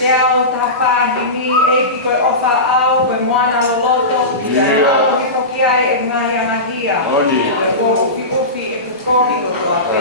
Te ao tawhahimi e ki koe ofa au, koe moana loloto, e au ki toki ai e ngahi angahia. E kua ufi ufi e kutohi kotoa pe.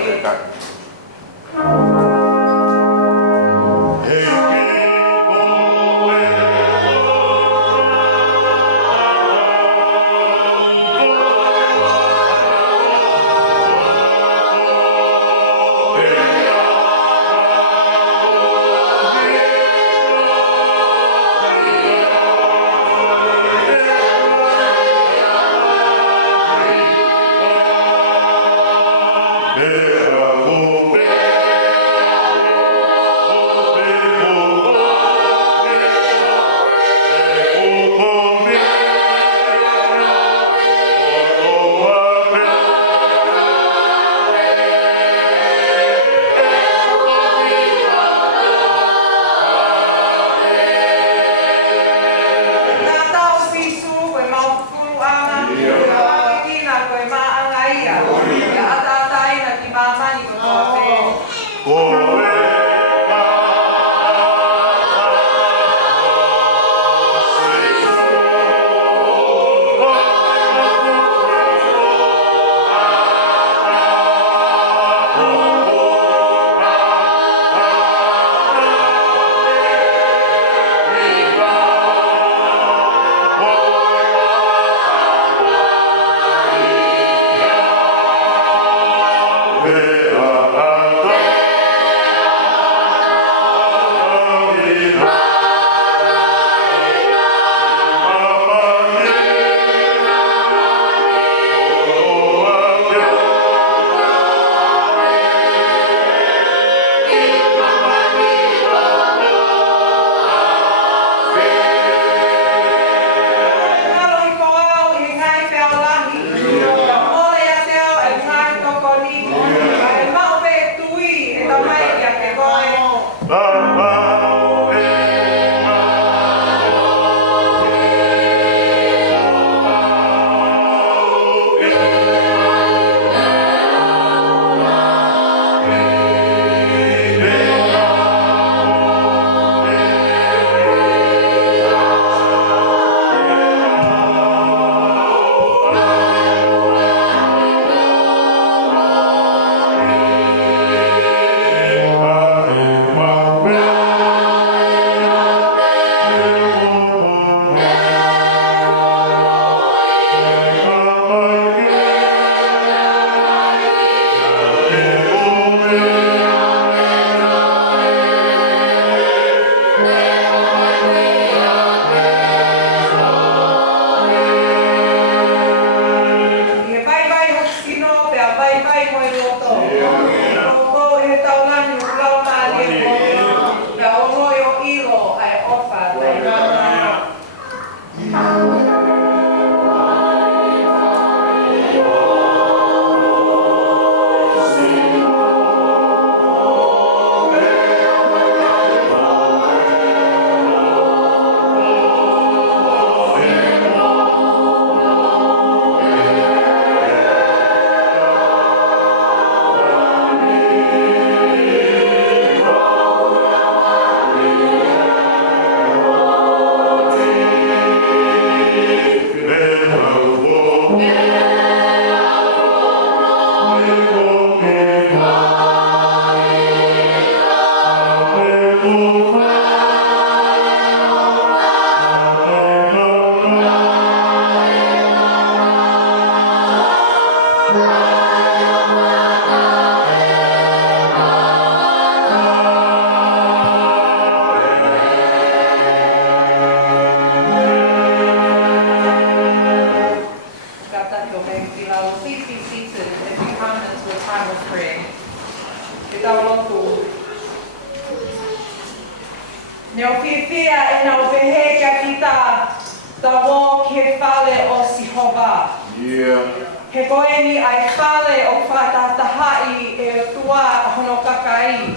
He koeni ai whale o whātātahai e tua hono kakai.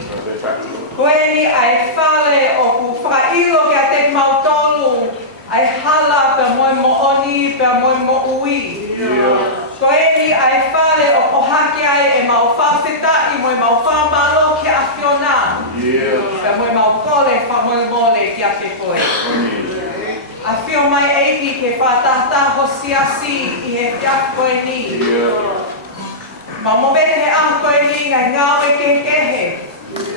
Koeni ai whale o ku whailo kia te mautolu ai hala pe moe mo oni pe moe mo ui. Koeni ai whale o koha hake ai e mau whawheta i mo e mau whamalo ki a whiona. Ka mo e mau kole whamoe mole ki a te koe. A whio mai eiki ke whatata ho siasi i he whiak koe ni. Ma mo vete he a koe ni ngai ngawe ke kehe.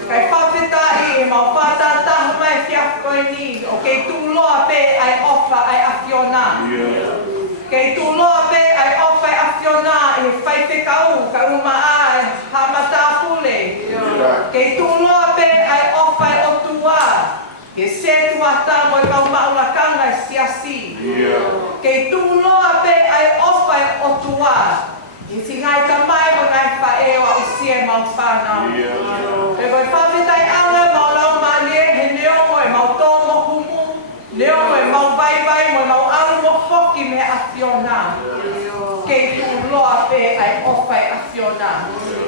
Kai whawheta i e mau whatata ho mai whiak koe ni. O kei tūloa pe ai ofa ai a whiona. Kei tūloa pe ai ofa ai a whiona i he whaitekau ka uma ai ha mata pule. Kei tūloa pe ai ofa ai o tua. Ke se tuata mo i kau maulakanga i siasi. Kei tūloa pe ai ofa ai o tua. I si ngai ka mai mo ngai whaeo a usia mau whanau. E koi whawhetai anga mau lau malie he neo mo e mau tō mo humu. Neo mo e mau vai mo e mau aru mo whoki me a whiona. Kei tūloa pe ai ofa ai a whiona.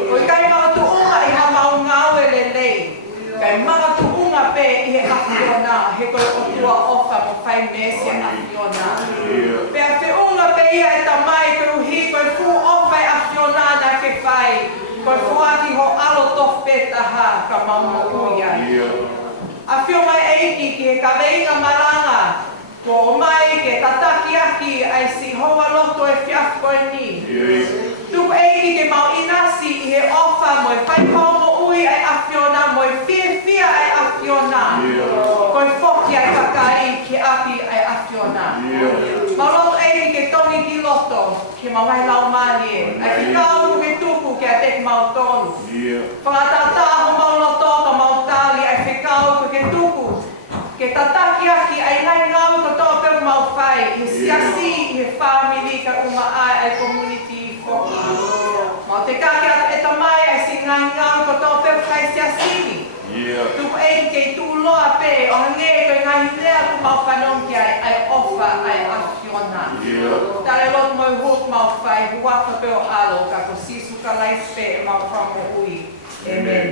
Koi kai mga tuunga i ha mau ngāwe le lei. Kai mga tuunga pe i he a whiona. He koi o tua ofa mo whai mesi a whiona. Pe a whiunga pe ia e tamai koi uhi koi fu ofa ai a whiona na ke whai. Koi fuaki ho alo tof peta ha ka mauma uia. A whio mai eiki ki he kaweinga maranga. Ko mai ke tataki aki ai si hoa loto e whiak koe ni. Tuku eiki ke mau inasi i he ofa mo e whaikongo ui ai a whiona mo e whia ai a whiona. Koi whoki ai kakai ke api ai a whiona. Mau loto eiki ke tongi ki loto ke mau mai lau malie. Ai ki kau ke tuku ke a tek mau tonu. Whakatata ho mau loto ka mau tali ai whikau ke tuku. Ke tataki aki ai nai ngau ko tō peu mau whai. I siasi i he whamiri ka uma ai ai community whoki. Mau te kake atu e tamai ai si ngai ngau ko tō peu kai siasini. Tuku eiki kei tūloa pe o hange koe ngai lea ku mau whanong ki ai ofa ai a whiona. Tare lot moi huk mau whai huafa pe o alo ka ko sisu ka laispe e mau whamo ui. Amen.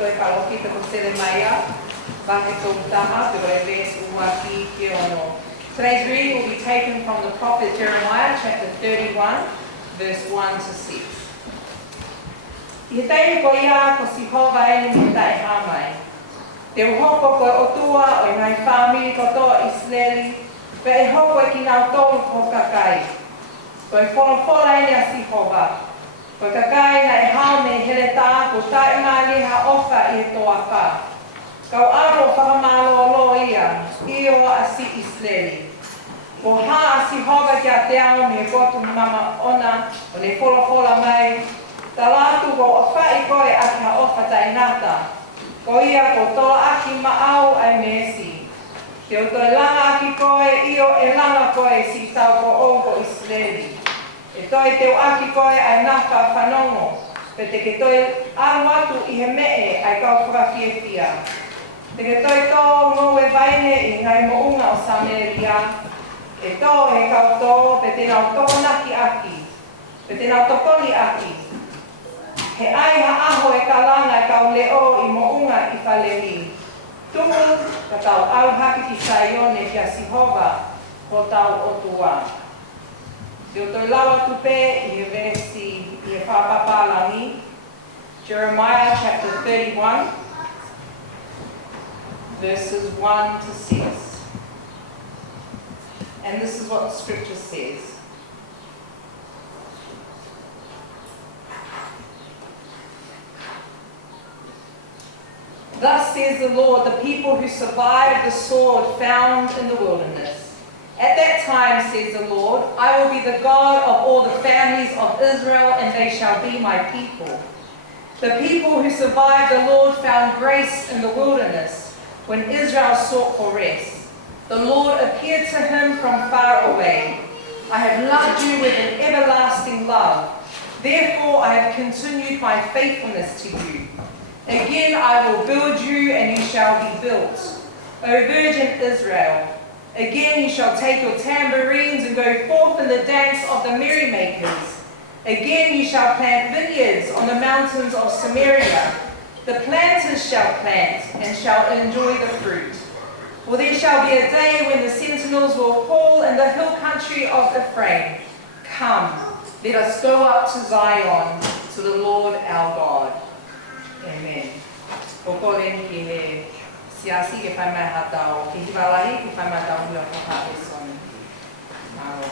toi kalokita ko sele maia, vake tō taha, te ore ves uaki ki ono. Today's reading will be taken from the prophet Jeremiah, chapter 31, verse 1 to 6. I he taimi ko ia ko si hova e ni tai hamai. Te uhoko ko otua o i ngai whamiri kotoa Israeli, pe e hoko e ki nau tolu ko kakai. Ko e whola e ni a si hova. Ko kakai na e hao me hele tā ko tae ngā liha ofa i he toa wha. Kau aro whakamalo lo ia, i o a si Israeli. Ko ha a si hova ki a te ao me kotu mama ona, o ne whola mai, ta lātu ko o whai koe a ki ha ofa tai ngata. Ko ia ko toa aki maau ai mesi. Te o toi langa aki koe, i o e langa koe si tau ko o ko Israeli. E toi te o aki koe ai naka whanongo, pe te ke toi aru atu i he mee ai kau whakawhiewhia. Te ke toi tō ngoe vaine i ngai mounga o Samaria, e tō e kau tō pe te nau tokonaki aki, pe te nau tokoni aki. He ai ha aho e kalanga e kau leo i mounga i whalewi. Tumu ka tau au haki ki Saione kia Sihova ko tau otua. Te o toi lawa tupe i he versi i he whapapalangi. Jeremiah chapter 31, verses 1 to 6. And this is what the scripture says. Thus says the Lord, the people who survived the sword found in the wilderness. At that time, says the Lord, I will be the God of all the families of Israel, and they shall be my people. The people who survived the Lord found grace in the wilderness, when Israel sought for rest. The Lord appeared to him from far away. I have loved you with an everlasting love. Therefore I have continued my faithfulness to you. Again I will build you, and you shall be built, O Virgin Israel. Again you shall take your tambourines and go forth in the dance of the merrymakers. Again you shall plant vineyards on the mountains of Samaria. The planters shall plant and shall enjoy the fruit. For there shall be a day when the sentinels will call in the hill country of Ephraim, come, let us go up to Zion, to the Lord our God. Amen. Kokoren ki he siasi ke whai mai hatau, ki hiwalahi ki whai mai tau hua whakate soni. Maro.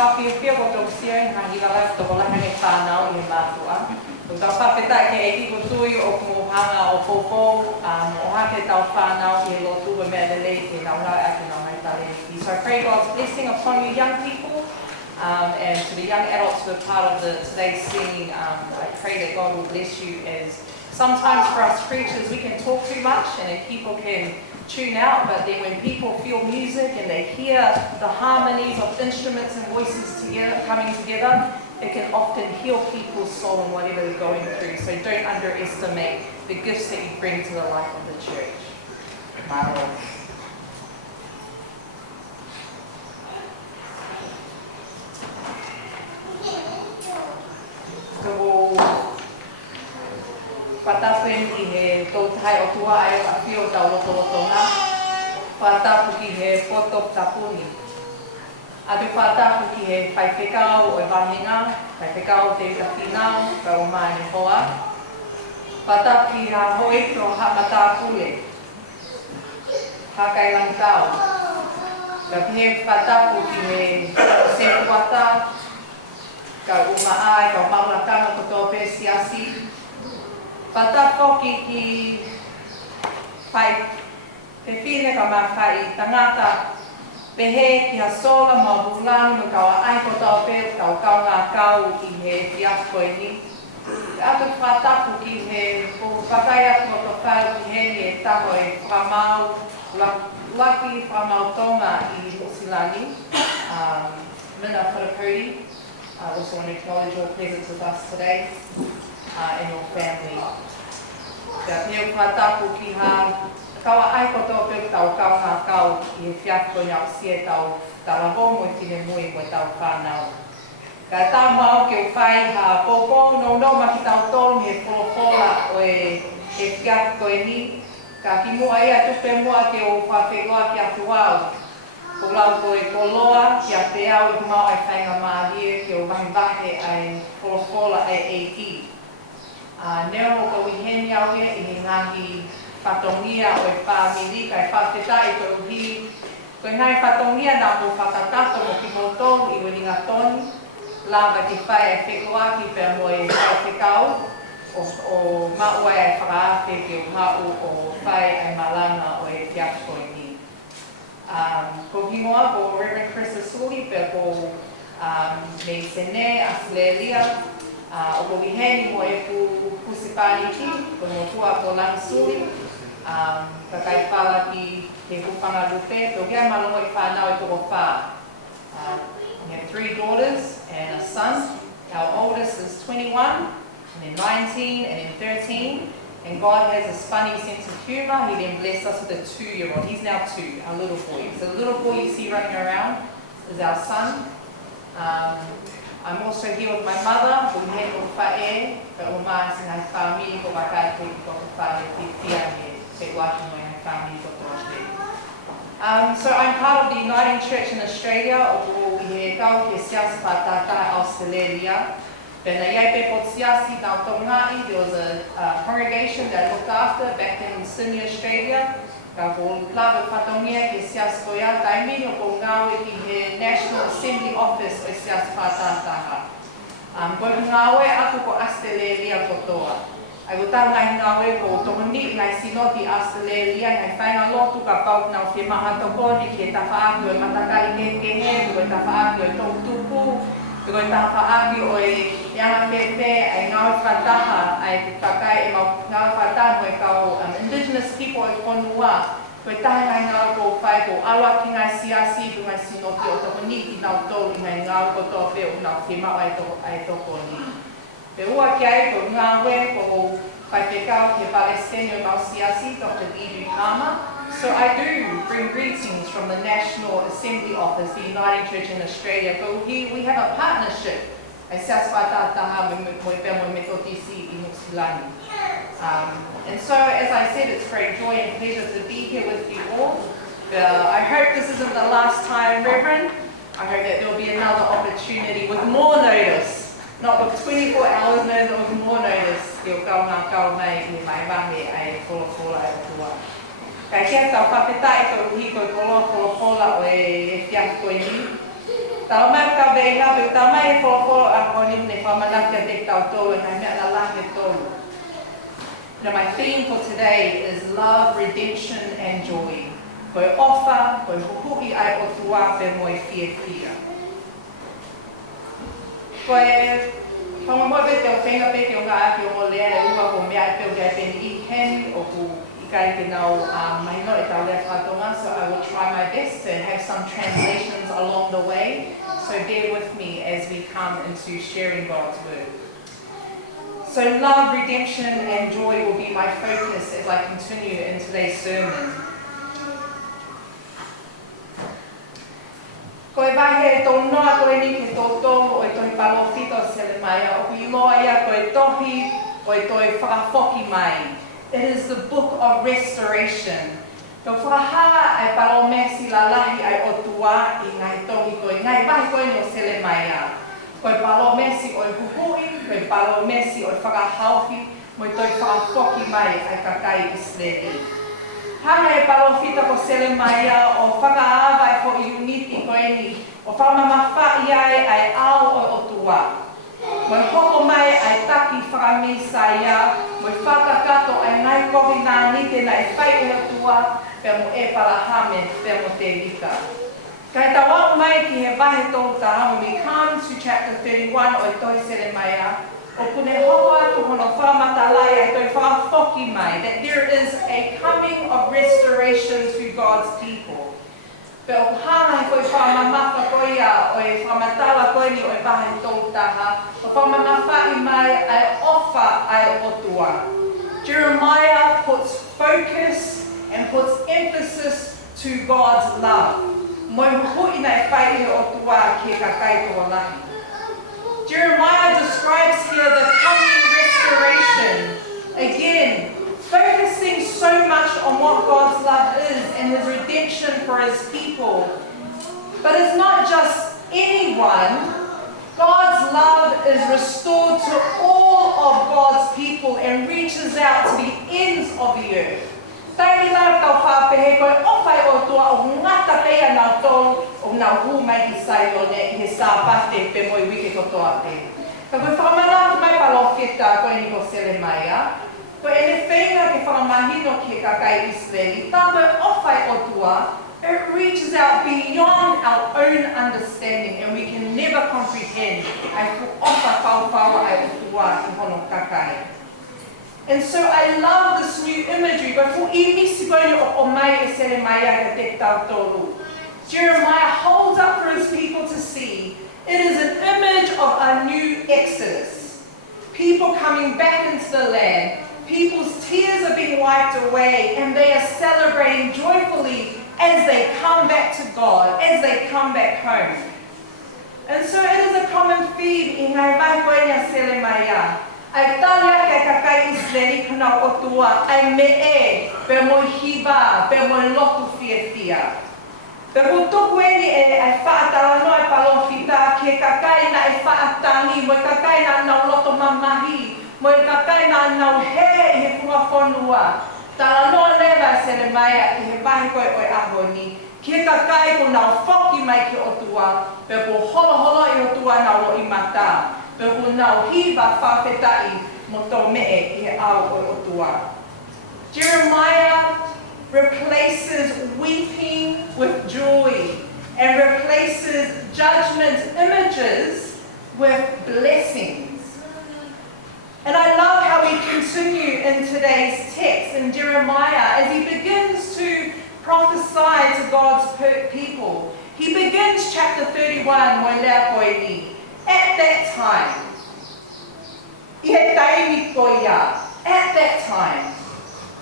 whawhiwhia ko tō sia i hangi wala tō langa ne whānau i mātua. Ko tau whawhetai ke eki ko tui o kumuhanga o popo, o hake tau whānau i lotu wa mea lelei te naunga ake nau mai tale. So I pray God's blessing upon you young people. And to the young adults who are part of today's singing, I pray that God will bless you, as sometimes for us preachers we can talk too much and then people can tune out, but then when people feel music and they hear the harmonies of instruments and voices coming together, it can often heal people's soul and whatever they're going through. So don't underestimate the gifts that you bring to the life of the church. Mahalo. Ko patapen ki he tō tai o tua ai o awhio tau loto ngā. Patapu ki he potop tapuni. Atu patapu ki he whaiwhekau o e wāhinga, whaiwhekau te utawhinau, ka o mai ni hoa. Patapu ki ha hoi tō hamata pule. Hakai langtau. Ka he patapu ki he sepuata. Ka uma ai, ka maulakanga ko tō pēsiasi. Patapoki ki whai te whine ka mawhai tangata pehe ki ha sola ma bulangu ka wa ai ko tō pēr ka o kau ngā kau i he fiasko e ni. Atu patapu ki he whakai atu o tō whau ki he ni e tako e whamau, laki whamau tonga i Silani, Mina Whakapuri. I also want to acknowledge your presence with us today and your family. Ka pēo patapu ki ha kawa ai ko tō pēr tau kau ngā kau i he whiako ngā usia tau tarabo mo i tine mui mo tau whānau. Ka tau mau ke o whai ha pōpō no maki tau tolu he polopola o e whiako e ni. Ka ki mua ia tupe mua ke o whawhegoa ki atu au. Ko lau ko e koloa ki a te au i mau ai whainga māhia ki o wahiwahe ai polopola e eiti. Neo mo ko i heni au ia i he ngahi whatongia o e whāmiri kai whawhetai ko uhi. Ko i ngai whatongia nā ko whakatato mo ki motong i wiringa toni. Lava ki whai ai whekoa ki pēr mo e whawhekau o maua ai whakaawhe ki o hau o whai ai malanga o e fiasko i ni. Ko hingoa ko Reverend Chris Asuli pe ko me sene Australia o ko wiheni mo e pusipaliki ko mo tua ko Langsuli ka kai whala ki he kupanga lupe to kia malongo i whanau e toko wha. We have 3 daughters and a son. Our oldest is 21 and then 19 and then 13. And God has a funny sense of humour. He then blessed us with a 2-year-old. He's now 2, our little boy. So the little boy you see running around is our son. I'm also here with my mother, who had no whae, but oma sinai whamiri ko wakate ki ko whae te tiange, te waki mo i whamiri ko tō. So I'm part of the Uniting Church in Australia, o he kau ke siasi pātātai Australia. Pēnā iai pe pot siasi nau Tongai, there was a congregation that I looked after back in Sydney, Australia. Ka ko lava patongia ke siasi ko ia taimi o ko ngawe ki he National Assembly Office o siasi pātātaha. Ko ngawe aku ko Australia kotoa. Ai ko tau ngai ngawe ko tokoni ngai sinoti Australia ngai whainga lotu ka pau nau te maha tokoni ke tawhaaki o matakai ke he, ko tawhaaki o tōkutupu, ko tawhaaki o Yanga Pepe, ai ngau whataha, ai whakai e mau ngau whataha mo e kau Indigenous people e Whanua. Koe tahi ngai ngau ko whai ko awa ki ngai siasi, ko ngai sinoti o toko ni ki nau tau i ngai ngau ko tō pe o nau te mau ai toko ni. Pe ua ki ai ko ngāwe ko whai te kau ke Palestinian mau siasi, Dr. Dee Kama. So I do bring greetings from the National Assembly Office, the Uniting Church in Australia. But we have a partnership. And so, as I said, it's great joy and pleasure to be here with you all. I hope this isn't the last time, Reverend. I hope that there will be another opportunity with more notice, not with 24 hours notice, but with more notice. Kai kia tau whaketa e tau hiko koloa o e whiako i ni. Tau mai ka vei hape, tau mai e wholo a koni ne whamanakia te tau tolu e ngai mea la lahi tolu. Now my theme for today is love, redemption and joy. Koe ofa, koe huhui ai o tua pe moe fia fia. Koe whangamoe te o whenga pe te o ngā aki o mo lea e uwa ko mea e peo kia peni I heni o ku kai te nau mahino e tau lea whātonga, so I will try my best to have some translations along the way. So bear with me as we come into sharing God's word. So love, redemption and joy will be my focus as I continue in today's sermon. Koe wahe tō noa koe ni ke tō tō o i toi palo whito sele mai, o ku iloa ia koe tohi o i toi whakafoki mai. It is the book of restoration. Tō whakaha ai palo mesi la lahi ai o tua I ngai tohi koe, ngai wahi koe ni o sele mai a. Koe palo mesi o i huhui, koe palo mesi o i whakahauhi, mo i toi whakafoki mai ai kakai Isleri. Hanga e palo whita ko sele mai a o whakaawa e ko I uniti koe ni, o whamamawha I ai ao o tua. Mo i hoko mai ai taki whakamisa ia, mo i whakakato ai ngai kohi nā nite na e whai o tua, pe mo e palahame, pe mo te rika. Kai tawau mai ki he wahe tōta, when we come to chapter 31 o I toi sele mai a, o pune hoko atu hono whamatalai ai toi whakafoki mai, that there is a coming of restoration to God's people. Pe o hanga I koe whamamawha koe ia, o e whamatala koe ni o e wahe tōtaha, o whamamawha I mai ai ofa ai o tua. Jeremiah puts focus and puts emphasis to God's love. Moi hui nei whai o tua ki kakai tō lahi. Jeremiah describes here the coming restoration. Again, focusing so much on what God's love is and His redemption for His people. But it's not just anyone. God's love is restored to all of God's people and reaches out to the ends of the earth. Tairi nā tau whāpehe koe owhai o tua o ngata pea nā tō o nā hū mai ki sailone I he sāpate pe moi wike kotoa te. Ka koe whakamana mai palo wheta koe ni ko sele mai a. Koe ene whenga ke whakamahino ki kakai Israeli, tā koe owhai o tua, it reaches out beyond our own understanding and we can never comprehend ai ku ofa whauwhaua ai o tua I hono kakai. And so I love this new imagery, but for Jeremiah holds up for his people to see. It is an image of a new exodus. People coming back into the land. People's tears are being wiped away and they are celebrating joyfully as they come back to God, as they come back home. And so it is a common theme in ngai mai koe nia sele mai a. Ai talia kai kakai Israeli kuna o tua, ai me e, pe moi hiba, pe moi lotu fia fia. Pe ko toku eni e ai whaatara no ai palo fita, ke kakai na ai whaatangi, moi kakai na nau loto mamahi, moi kakai na nau he I he punga whanua. Tala no lewa sele mai a I he wahi koe oi ahoni, ke kakai ko nau whoki mai ki o tua, pe ko holo holo I o tua nau lo I mata. Pero nau hiva whawhetai mo tō mee I he ao o tua. Jeremiah replaces weeping with joy and replaces judgment images with blessings. And I love how we continue in today's text in Jeremiah as he begins to prophesy to God's people. He begins chapter 31 when lea koe ni. At that time, at that time,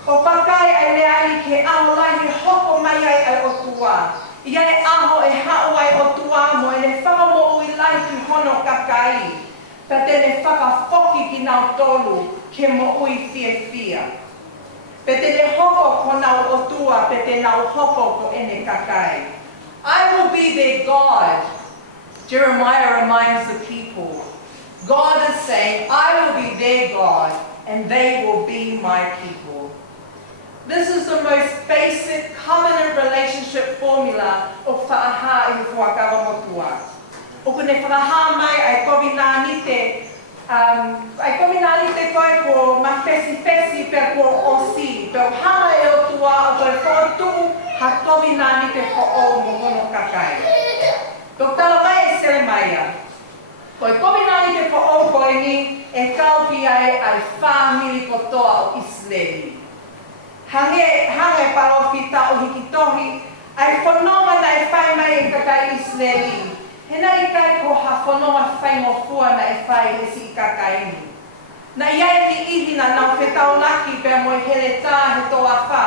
o pakai ai leani ke aho lai he hoko mai ai o tua. Ia e aho e hao ai o tua mo e le whakamo ui lai ki hono kakai. Pa te le whakafoki ki nau tolu ke mo ui fia fia. Pe te le hoko ko nau o tua pe te nau hoko ko ene kakai. I will be their God. Jeremiah reminds the people, God is saying, I will be their God and they will be my people. This is the most basic covenant relationship formula of whaaha I he fuakawa motua. o kune whakaha mai ai kovinani te koe ko mawhesi pe ko osi, pe hana e o tua o koe whotu ha kovinani te ho'o mo hono kakai. Ko tala mai e sere mai a. Koe kovinani te ho'o koe ni e kaupi ai whamiri kotoa o Isleli. Hange parofita o hikitohi, ai whanonga na e whai mai e kakai Isleli. Hena i kai ko ha whanonga whaingofua na e whai e si i kakai ni. Na iai ni ihi na nau whetau laki pe mo e hele tā he toa wha.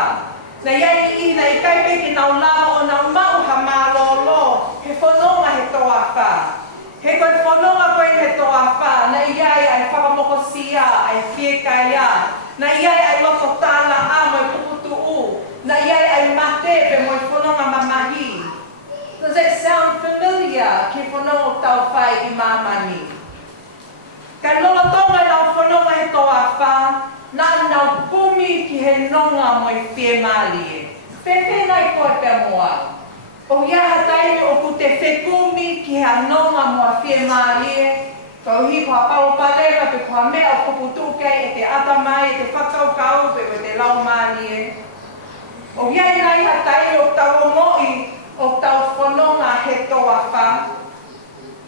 Na iai ni ihi na i kai peke nau lama o nau mau ha mālolo, he whanonga he toa wha. He koe whanonga koe he toa wha, na iai ai whakamokosia, ai whiekaia. Na iai ai loko tāna a mo e pukutu u. Na iai ai mate pe mo e whanonga mamahi. Does that sound familiar? Ke whanonga tau whai i mamani. Kai lola tonga nau whanonga he toa wha, nā nau pumi ki he nonga mo i whie mali e. Whewhe nai koe pia moa. O iaha taimi o ku te whekumi ki he nonga mo a whie mali e. Kau hi kua paropalera pe kua mea o kuputu kei e te atamai, e te whakaukau pe te lau mali e. O iai nai ha taimi o tau o moi, o tau whanonga he toa wha.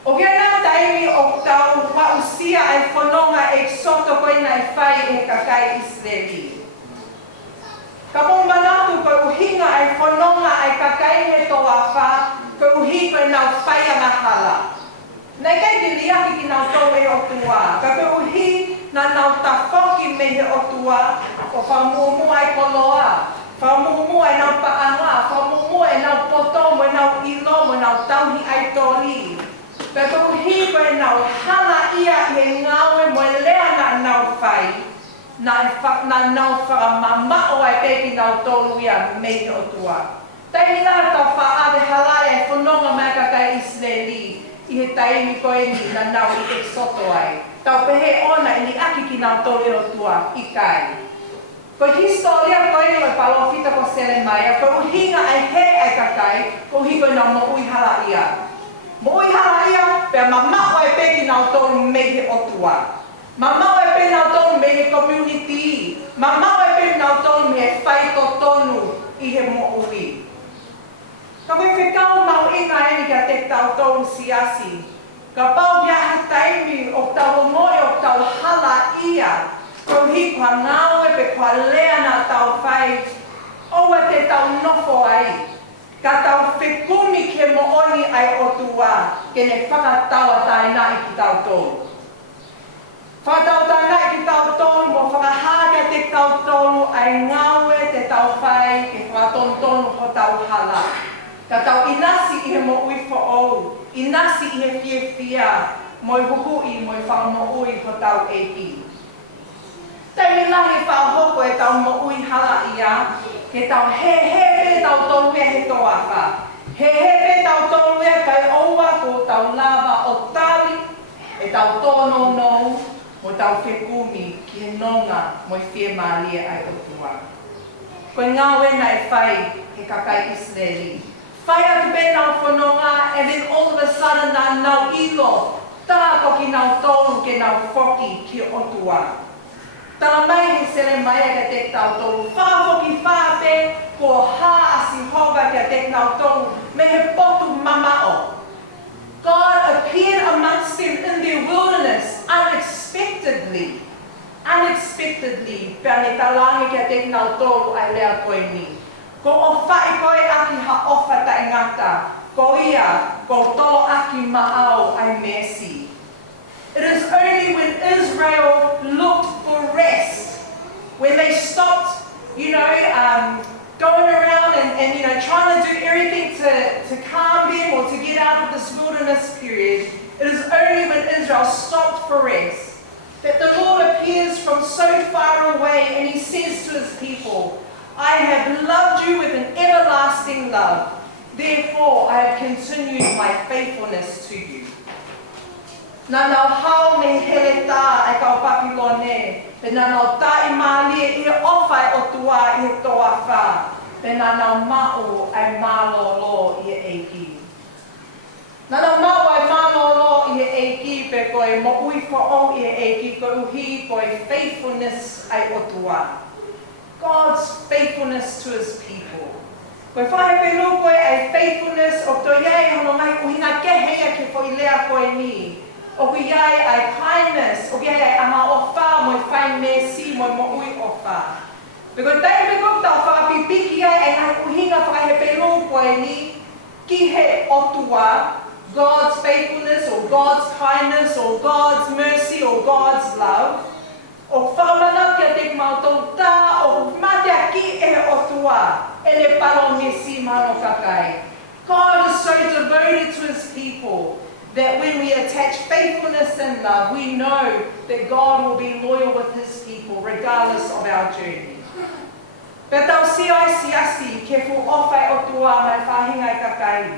O kia nā taimi o tau wausia ai whanonga e soto koe nai whai e kakai Isleli. Ka mō manatu koe uhinga ai whanonga ai kakai he toa wha, koe uhi koe nau whai a mahala. Nei kai te liaki ki nau tau e o tua, ka koe uhi na nau tawhoki me he o tua, o whamumu ai koloa. Whamumu ai nau paanga, whamumu ai nau poto, mo nau ilo, mo nau tauhi ai tori. Pe koe hi koe nau hana ia i e ngawe mo lea na nau whai, na nau whakamamao ai peki nau tolu ia mei o tua. Taimi nā tau whaade halai ai whanonga mai kakai Isleli, i he taimi koe ni na nau i te soto ai. Tau pehe ona i ni aki ki nau tolu o tua, i kai. Ko historia koe ni o palofita ko sele mai, ko uhinga ai he ai kakai, ko uhi koe nau mo ui hala ia. Mo ui hala ia, pe mamao ai peki nau tolu mei he otua. Mamao ai peki nau tolu mei he community. Mamao ai peki nau tolu mei he whai to tonu i he mo ui. Ka koe whekau mau inga eni ka te tau tolu siasi. Ka pau iaha taimi o tau ngoi o tau hala ia. Ko hi kua ngāwe pe kua lea nā tau whai, oua te tau nofo ai. Ka tau whekumi ke mooni ai o tua, ke ne whakataua taina i ki tau tolu. Whakataua taina i ki tau tolu, mo whakahāka te tau tolu ai ngāwe te tau whai, ke whakatontonu ho tau hala. Ka tau inasi i he mo ui whaou, inasi i he whiewhia, mo i huhui, mo i whakamo ui ho tau AP. Taimi lahi whahoko e tau mo ui hala ia, ke tau he pe tau tolu e he toa wha. He pe tau tolu e kai oua ko tau lava o tali, e tau tono nou, mo tau whekumi ki he nonga mo i whie malia ai o tua. Koe ngā wena e whai he kakai Isleli. Whai atu pe nau whanonga, and then all of a sudden nā nau ilo, tā ko ki nau tolu ke nau whoki ki o tua. Tala mai he sere mai ka te tau tolu. Whaawoki whaape ko hā asi hova ka te tau tolu me he potu mamao. God appeared amongst them in their wilderness unexpectedly. Unexpectedly, pia ne talangi ka te tau tolu ai lea koe ni. Ko o whai koe aki ha ofa ta ingata. Ko ia, ko tolo aki maau ai mesi. It is only when Israel looked for rest, when they stopped, going around and trying to do everything to calm them or to get out of this wilderness period. It is only when Israel stopped for rest that the Lord appears from so far away and he says to his people, I have loved you with an everlasting love. Therefore, I have continued my faithfulness to you. Nā nau hao me hele tā ai kau Papilone, pe nā nau tā i mālie i he ofai o tua i he toa wha, pe nā nau mao ai mālolo i he eiki. Nana mau ai manolo i he eiki pe koe mo ui whaong i he eiki ko uhi koe faithfulness ai otua. God's faithfulness to his people. Koe whahe pelu koe ai faithfulness o to iai hono ngai uhinga kehea ke fo i lea koe ni. O ku iai ai kindness, o ku iai ai ama ofa mo i whai mesi mo i mo ui ofa. Because tai me kuk tau whakapipiki ai ai ngai uhinga whahe pelu koe ni ki he otua, God's faithfulness or God's kindness or God's mercy or God's love. O whamana kia te mātou tā o matea ki e otua e ne paro mesi mano kakai. God is so devoted to his people that when we attach faithfulness and love, we know that God will be loyal with his people regardless of our journey. Pe tau siasi ke fu ofai otua mai whahingai kakai.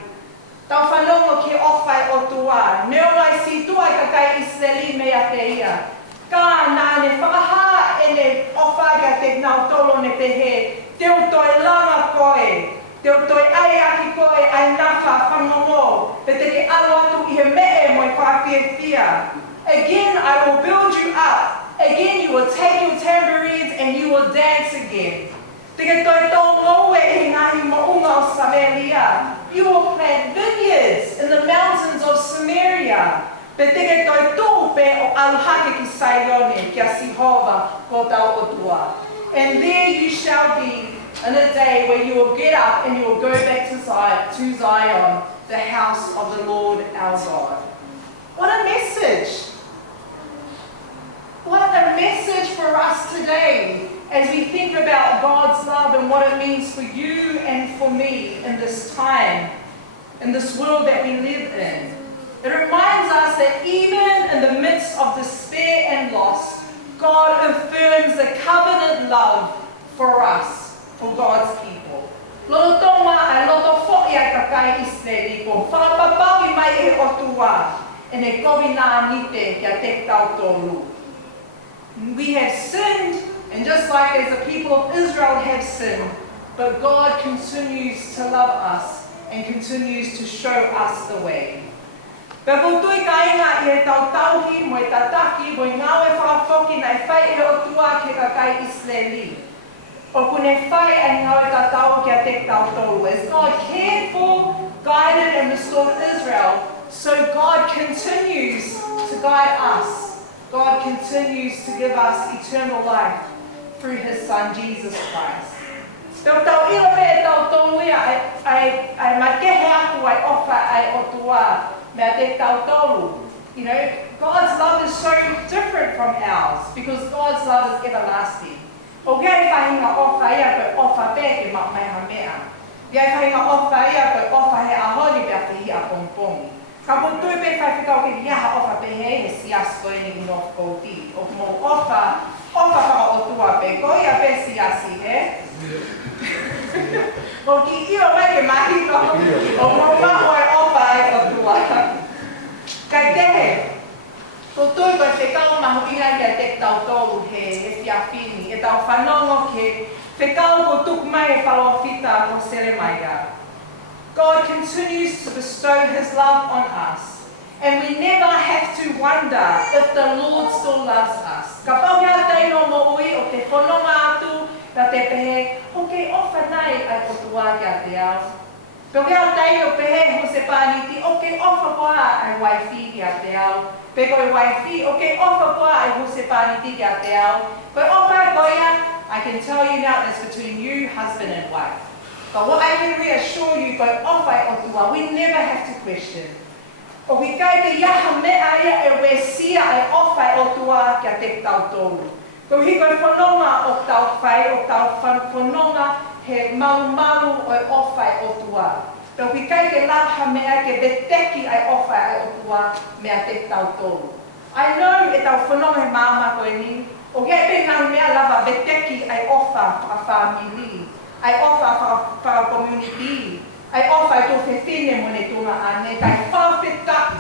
Tau whanongo ke ofai otua, neo mai si tuai kakai Israeli mea te ia. Ka nā ne whakaha e ne ofai ka te nau tolo ne te he, teo toi langa koe, teo toi ai aki koe ai nawha whanongo, pe te ke alo atu i he mee mo i whakawhiawhia. Again, I will build you up. Again, you will take your tambourines and you will dance again. Te ke toi tō ngoe i ngahi mounga o Samaria. You will plant vineyards in the mountains of Samaria. Pe te ke toi tūpe o aluhake ki Saione, kia Sihova, ko tau otua. And there you shall be in a day where you will get up and you will go back to Zion, the house of the Lord our God. What a message! What a message for us today as we think about God's love and what it means for you and for me in this time, in this world that we live in. It reminds us that even in the midst of despair and loss, God affirms a covenant love for us, for God's people. Loto tonga ai loto fo'i ai kakai Israeli ko whakapapau i mai e otua e ne kovi nā nite kia te tau tolu. We have sinned, and just like as the people of Israel have sinned, but God continues to love us and continues to show us the way. Pea kutui ka inga i he tautauhi mo e tataki mo i ngawe whakafoki na e whai e otua ke kakai Israeli. O kune whai e ngawe tatau kia te tautolu. As God cared for, guided and restored Israel, so God continues to guide us. God continues to give us eternal life through his Son, Jesus Christ. Tau tau ilo me e tau tolu ia ai makehe aku ai ofa ai otua. Mea te tau tolu. You know, God's love is so different from ours because God's love is everlasting. O gai whahinga ofa ia koe ofa pe ke mai ha mea. Gai whahinga ofa ia koe ofa he ahoni pia te hi a pongpongi. Ka putui pe whai whikau ke iaha ofa pe he sias koe ni North Koti. O mo ofa whaka otua pe koe ia pe siasi he. O ki io mai ke mahi no. O mo maho e ofa ai otua. Kai tehe. Totoi koe whekau mahu inga kia te tau tolu he whiawhini. E tau whanongo ke whekau ko tuku mai e whalawhita ko Seremaia. God continues to bestow his love on us. And we never have to wonder if the Lord still loves us. Ka pau hea teino mo ui o te whanonga atu ka te pehe, okay, ofa nai ai otua kia te au. Pau hea teino pehe ho se pāniti, okay, ofa koa ai waifi kia te au. Pe koe waifi, okay, ofa koa ai ho se pāniti kia te au. Koe ofa koia, I can tell you now it's between you, husband and wife. But what I can reassure you, koe ofa otua, we never have to question. O ki kai te iaha mea ia e we sia ai ofa otua kia te tau tolu. Ko hi koe whanonga o tau whai, o tau whanonga he malu o ofa otua. Pero ki kai ke laha mea ke beteki ai ofa ai otua mea te tau tolu. I know e tau whanonga he māma koe ni, o kia pe ngā mea lava beteki ai ofa whakawhamili. Ai ofa whaka community, ai ofa i tō whewhine mo ne tōna ane, kai whawhetaki.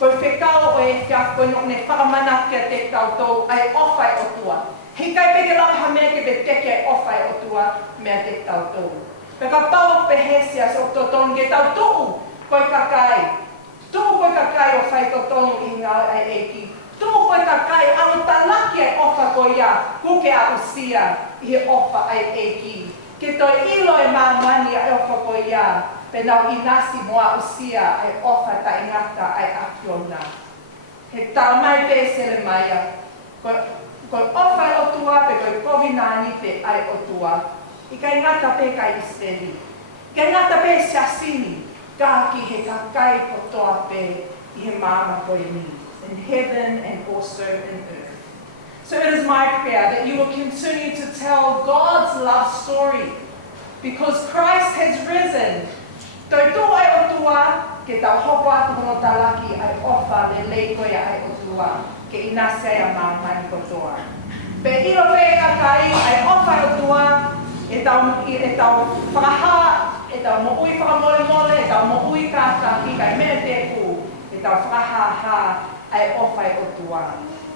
Koe whekau o e whiako no ne whakamana kia te tautou, ai ofa i otua. Hei kai peke laha mea ke beteki ai ofa i otua mea te tautou. Pe ka pau pehesia so tō tonge tautou, koe kakai. Tumu koe ka kai o whai to tonu I ngā ai eki. Tumu koe ka kai anu tanaki ai ofa ko ia, kuke a usia I he ofa ai eki. Ke toi ilo e mamani ai ofa ko ia, pe nau I nasi moa usia ai ofa ta ingata ai akiona. He tau mai pe sele maia. Ko ofa o tua pe ko kovinani pe ai o tua. I kai ngata pe kai isteli. Kai ngata pe siasini. Kāki he kakai kotoa pe I he mama koe ni. In heaven and also in earth. So it is my prayer that you will continue to tell God's love story. Because Christ has risen. Toi tō ai o tua, ke tau hopo atu hono talaki ai ofa de leikoia ai o tua, ke inase ai a mamani kotoa. Pe ilo pe kakai ai ofa ai o tua, e tau whakaha, e tau mo'ui whakamole mole, e tau mo'ui kātaki kai mea te ku, e tau whakaha ai ofa ai o tua.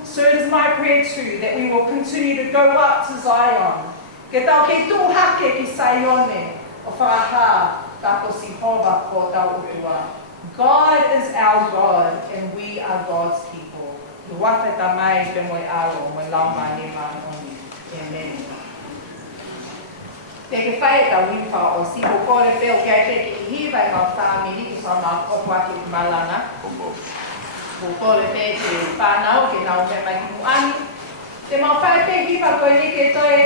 So it is my prayer too that we will continue to go up to Zion. Ke tau ke tūhake ki Saione o whakaha tāko si hova ko tau utua. God is our God and we are God's people. I whawheta mai pe moi aro, moi lauma he māngoni. Amen. Te ke whae tau wimwha o si ho kore peo kia te ke hiwa I ngā whāmiri ki sa ngā kopuaki ki malana. Ho kore pe te whānau ke nau me mai ki muani. Te mau whae te hiwa koe ni ke toi,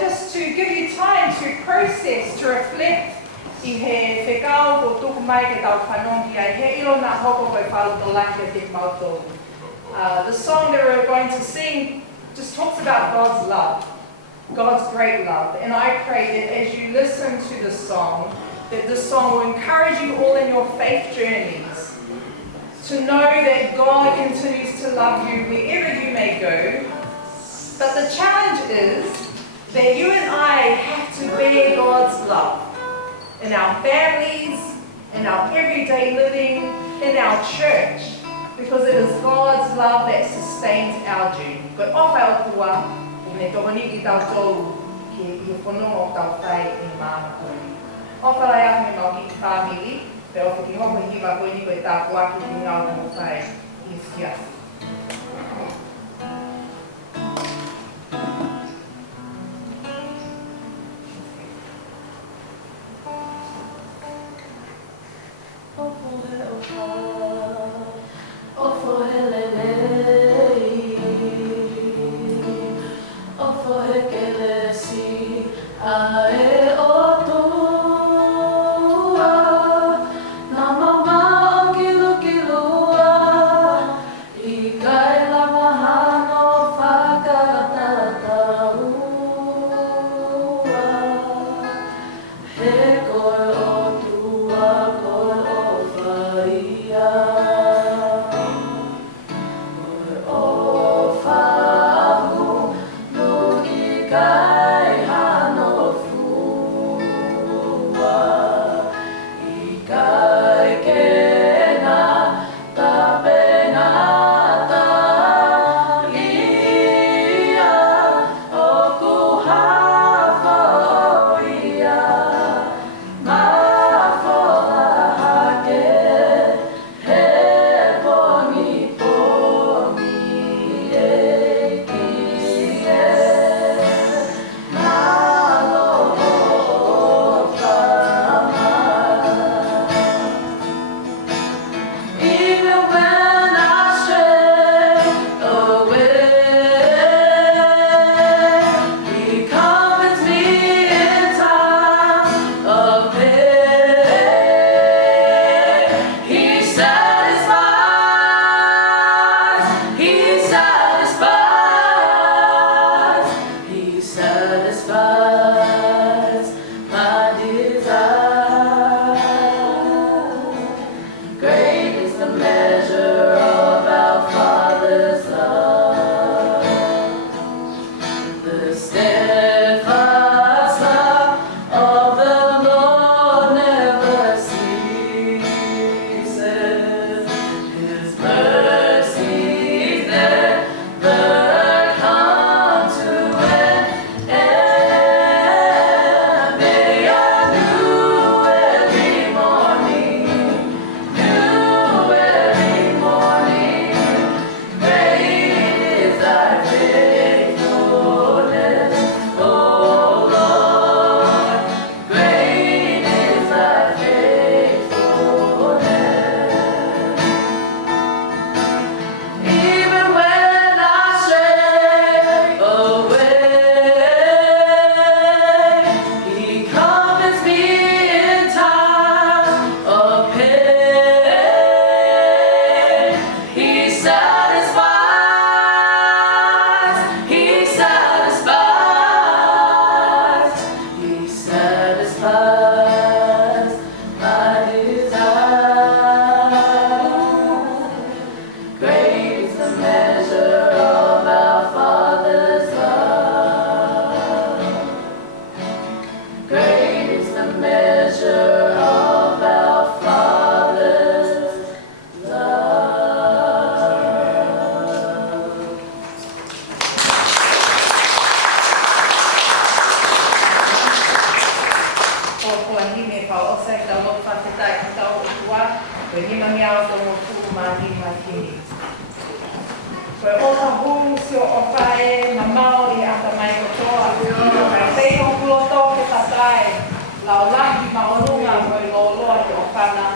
just to give you time to process, to reflect, I he whekau ko tuku mai ke tau whanongi ai he ilo nā hoko koe whaluto laki a te mautou. The song that we're going to sing just talks about God's love, God's great love. And I pray that as you listen to this song, that this song will encourage you all in your faith journeys to know that God continues to love you wherever you may go. But the challenge is that you and I have to bear God's love. In our families, in our everyday living, in our church, because it is God's love that sustains our journey. Ko ofa o tua, me tohoni ki tau tolu, ki whanonga o tau whai I māma koe. Ofa rai aku me mau ki whāmiri, pe ofa ki hoko hiwa koe ni koe tā kuaki ki ngā o whai I siasi. Kai hanofu Koe ni mangi au tongo kū mani makini. Koe oka hulu si o whae na mau I ata mai kotoa. Koe teino kuloto ke tatai. Lau laki maorunga koe loloa te o whana.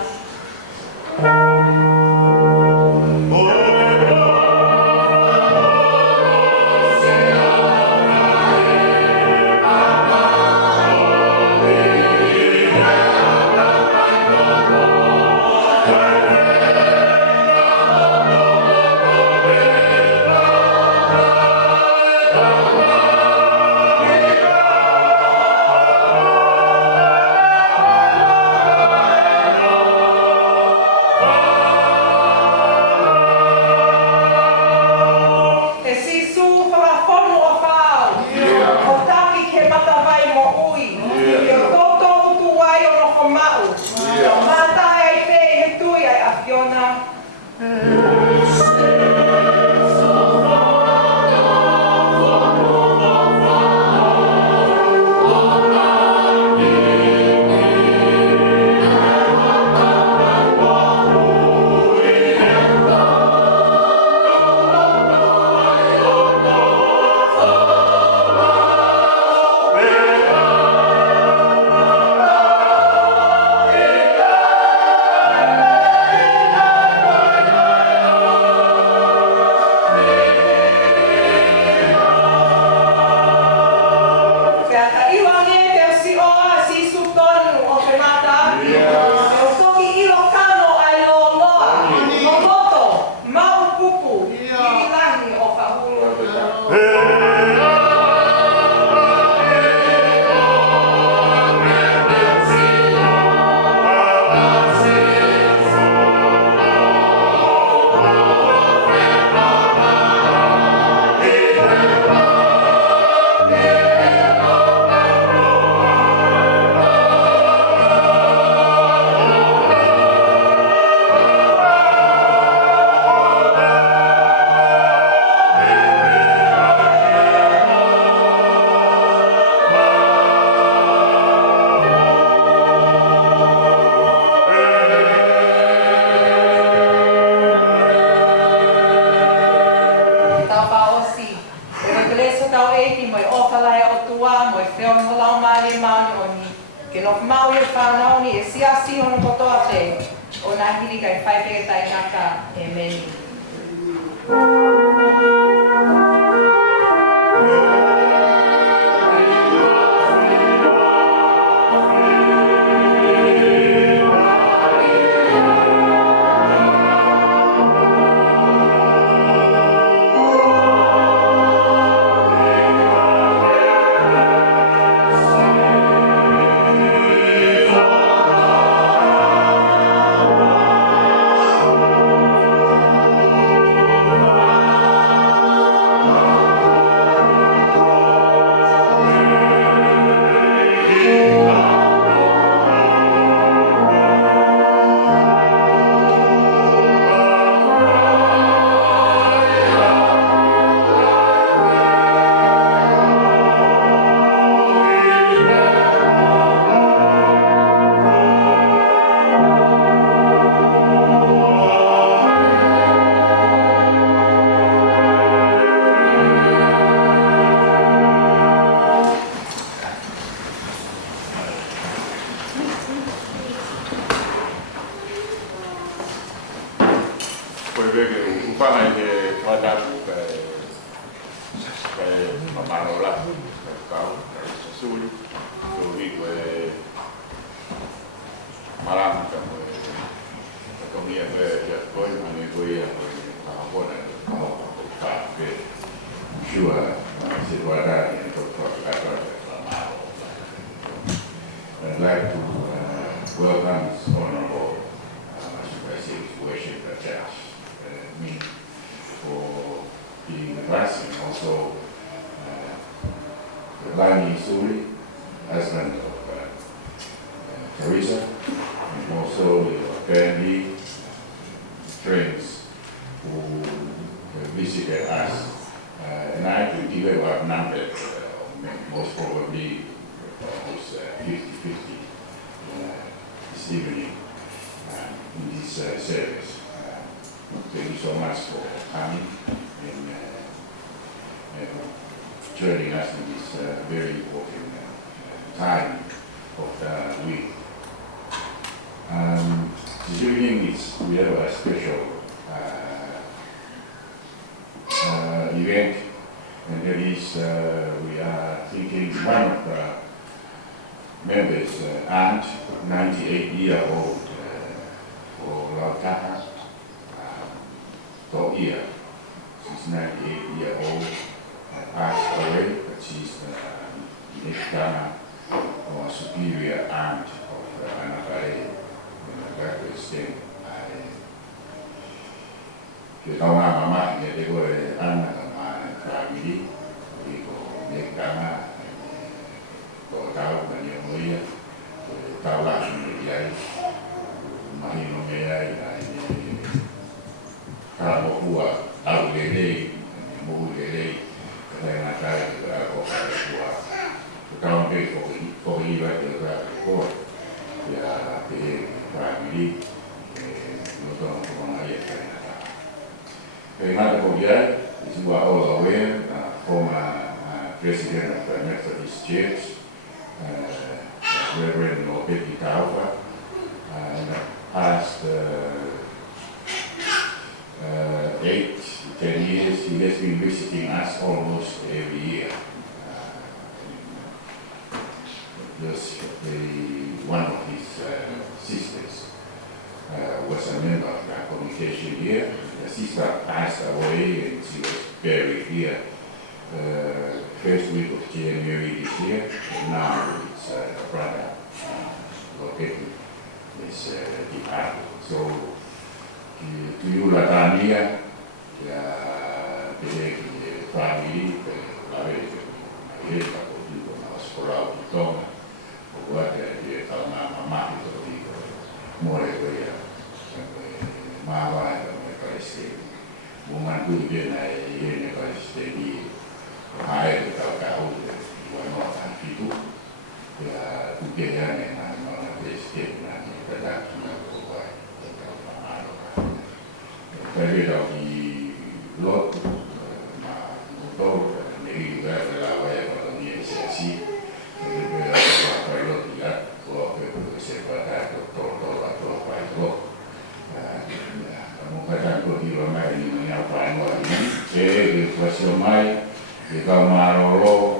I'd like to welcome His Honorable worship the church, me for being the blessing. Also, Lani Suri, husband of Teresa, and also family, friends who visited us. And I could give a number, most probably almost 50-50 this evening. in this service. Thank you so much for coming and joining us in this very important time of the week. This evening we have a special event, and that is we are thinking one of the members, aunt, 98-year-old, for Lautaka, Toia. She's 98-year-old, passed away, but she's the Nekana or superior aunt of Anakare. Represent ke tauna mama ke te koe ana kama family ko nekana ko tau mani moia tau la ni ai mani no me ai ka mo kua au le mo le ka na kai ko kua tau pe ko i va te ko ya te family no tono con la dieta as you are all aware, former president of the Methodist Church, Reverend Obedi Taufa, in the past 8-10 years, he has been visiting us almost every year. One of his sisters was a member of the congregation here. The sister passed away and she was buried here first week of January this year. And now it's a brother located this departed. So to you, Latania, the family, la America, what mamma more Mava Eucharistic. Woman who did a Eucharistic, I without doubt, were not people. They are together and I'm not a state and the production of the period of the Lord, maybe wherever I were on the SSC, and the pilot, the secretary of Toto, Mungkin aku di rumah ini punya apa yang ini, jadi kuasa mai, kita marolo,